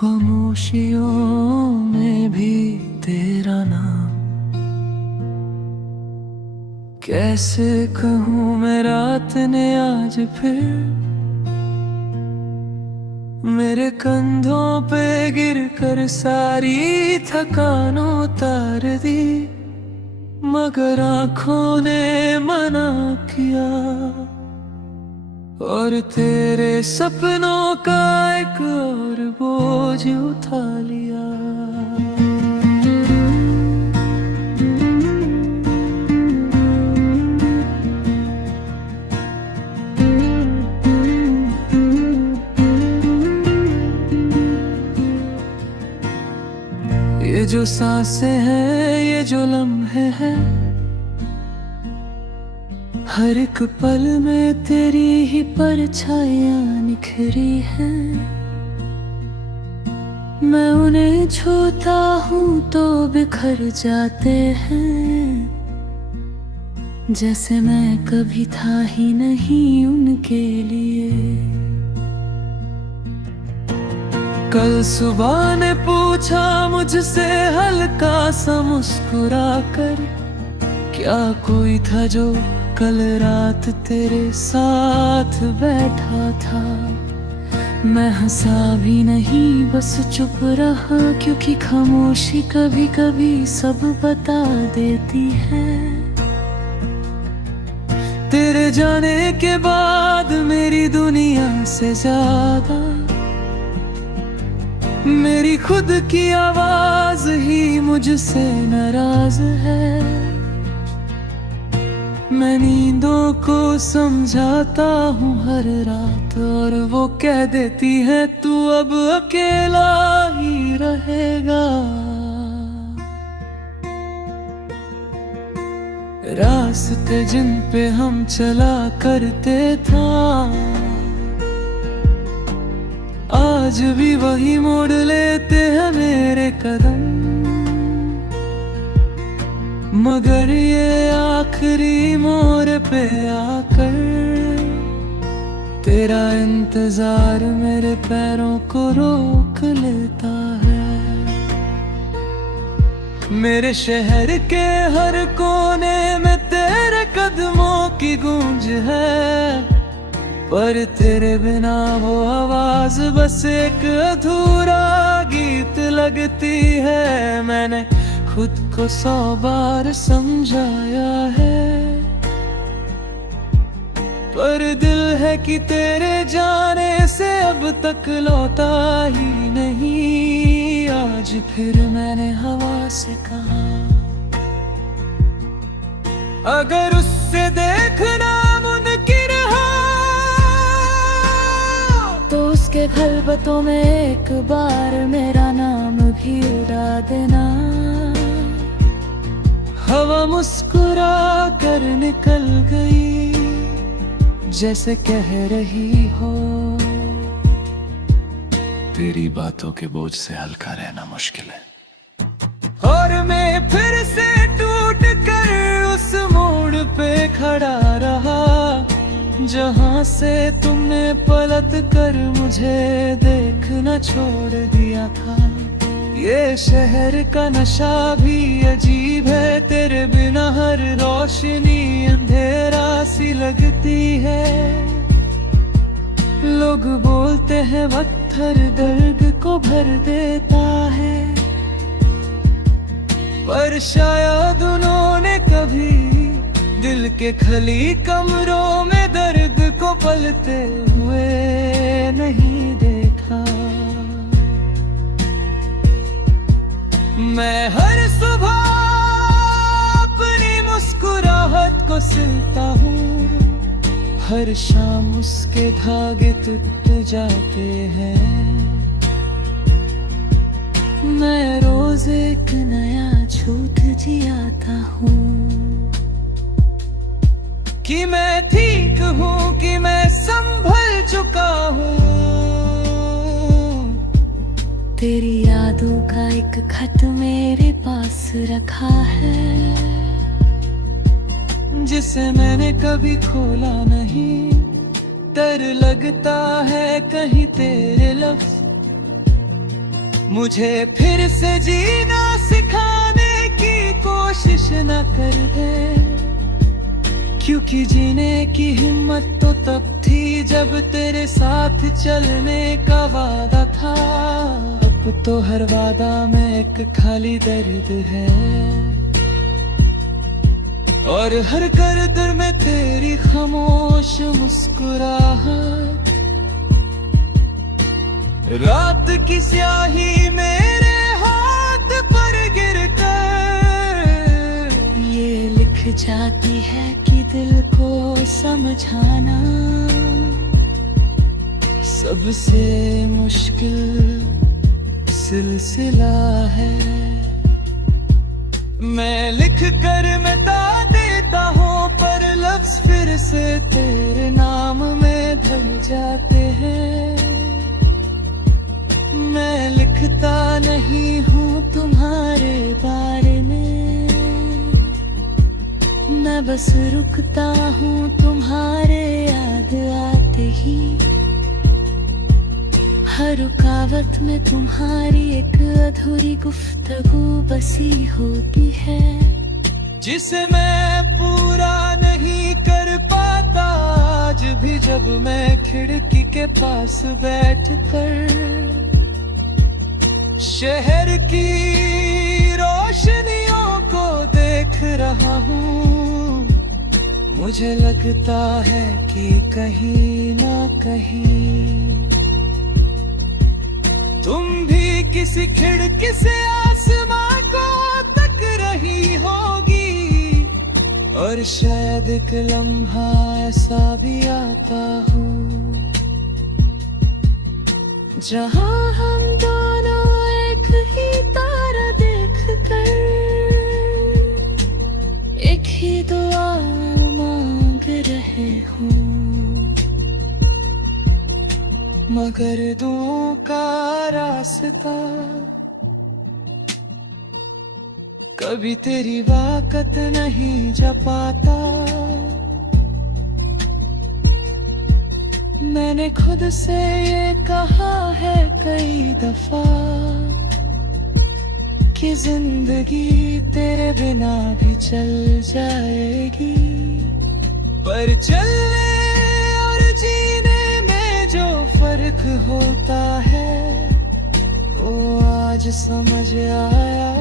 खामोशियों में भी तेरा नाम कैसे कहूँ मैं, रात ने आज फिर मेरे कंधों पे गिर कर सारी थकान उतार दी, मगर आँखों ने मना किया और तेरे सपनों का एक और बोझ उठा लिया। ये जो सांसें हैं, ये जो लम्हे हैं, हर एक पल में तेरी ही परछाइयां निखरी हैं। मैं उन्हें छूता हूँ तो बिखर जाते हैं, जैसे मैं कभी था ही नहीं उनके लिए। कल सुबह ने पूछा मुझसे हल्का सा मुस्कुरा कर, क्या कोई था जो कल रात तेरे साथ बैठा था। मैं हंसा भी नहीं, बस चुप रहा, क्योंकि खामोशी कभी कभी सब बता देती है। तेरे जाने के बाद मेरी दुनिया से ज्यादा मेरी खुद की आवाज ही मुझसे नाराज है। मैं नींदों को समझाता हूँ हर रात, और वो कह देती है तू अब अकेला ही रहेगा। रास्ते जिन पे हम चला करते था, आज भी वही मोड़ लेते हैं मेरे कदम, मगर ये आखिरी मोड़ पे आकर तेरा इंतजार मेरे पैरों को रोक लेता है। मेरे शहर के हर कोने में तेरे कदमों की गूंज है, पर तेरे बिना वो आवाज बस एक अधूरा गीत लगती है। मैंने खुद को 100 बार समझाया है, पर दिल है कि तेरे जाने से अब तक लौटा ही नहीं। आज फिर मैंने हवा से कहा, अगर उससे देखना मुमकिन हो तो उसके खलबतों में एक बार मेरा नाम भी उड़ा देना। हवा मुस्कुरा कर निकल गई, जैसे कह रही हो तेरी बातों के बोझ से हल्का रहना मुश्किल है। और मैं फिर से टूट कर उस मोड़ पे खड़ा रहा, जहां से तुमने पलट कर मुझे देखना छोड़ दिया था। ये शहर का नशा भी अजीब है, तेरे बिना हर रोशनी अंधेरा सी लगती है। लोग बोलते हैं पत्थर दर्द को भर देता है, पर शायद उन्होंने कभी दिल के खली कमरों में दर्द को पलते हुए नहीं देखा। मैं हर सुबह अपनी मुस्कुराहट को सिलता हूँ, हर शाम उसके धागे टूट जाते हैं। मैं रोज एक नया झूठ जियाता हूँ कि मैं ठीक हूँ, कि मैं संभल चुका हूँ। तेरी यादों का एक खत मेरे पास रखा है, जिसे मैंने कभी खोला नहीं। डर लगता है कहीं तेरे लफ्ज मुझे फिर से जीना सिखाने की कोशिश न कर दे, क्योंकि जीने की हिम्मत तो तब थी जब तेरे साथ चलने का वादा था। अब तो हर वादा में एक खाली दर्द है, और हर दर्द में तेरी खामोश मुस्कुराहट। रात की स्याही मेरे हाथ पर गिर कर ये लिख जाती है कि दिल को समझाना सबसे मुश्किल सिलसिला है। मैं लिख कर मिटा देता हूँ, पर लफ्ज फिर से तेरे नाम में ढल जाते हैं। मैं लिखता नहीं हूँ तुम्हारे बारे में, मैं बस रुकता हूँ तुम्हारे याद आते ही। हर रुकावट में तुम्हारी एक अधूरी गुफ्तगू बसी होती है, जिसे मैं पूरा नहीं कर पाता आज भी। जब मैं खिड़की के पास बैठकर शहर की रोशनियों को देख रहा हूँ, मुझे लगता है कि कहीं ना कहीं तुम भी किसी खिड़की से आसमां को तक रही होगी। और शायद एक लम्हा ऐसा भी आता हो जहां हम दोनों एक ही तारा देख कर एक ही दुआ मांग रहे हों। मगर दुआओं का रास्ता कभी तेरी वाकत नहीं जा पाता। मैंने खुद से ये कहा है कई दफा कि जिंदगी तेरे बिना भी चल जाएगी, पर चलने और जीने में जो फर्क होता है वो आज समझ आया।